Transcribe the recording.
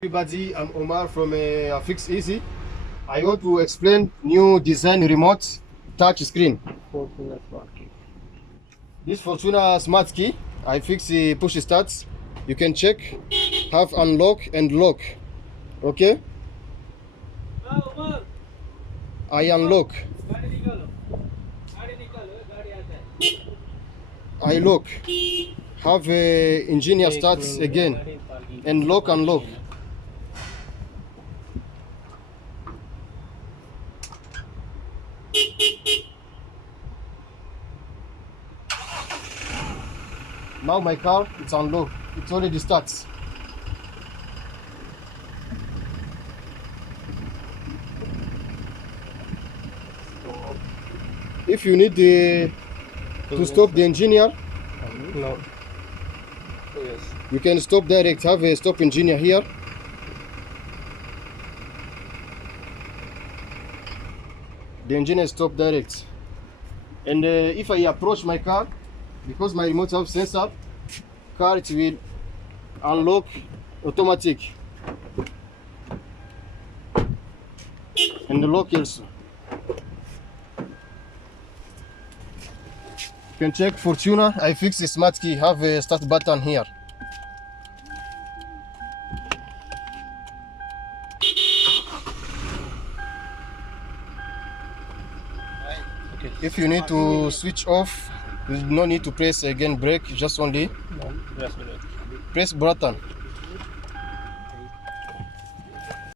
Everybody, I'm Omar from AFIXEASY. I want to explain new design remote touch screen. Fortuna Smart Key. This Fortuna Smart Key, I fix the push starts. You can check, have unlock and lock. Okay? I unlock. I lock. Have engineer starts again and lock and lock. Now my car, it's on low. It already starts. If you need to stop the engineer, No. Oh, yes. you can stop direct. Have a stop engineer here. The engineer stop direct. And if I approach my car, because my remote have sensor, car it will unlock automatic and the lock also. You can check Fortuna. I fix the smart key. Have a start button here. Okay. If you need to switch off, you no need to press again brake. Just only No. Yes, press button.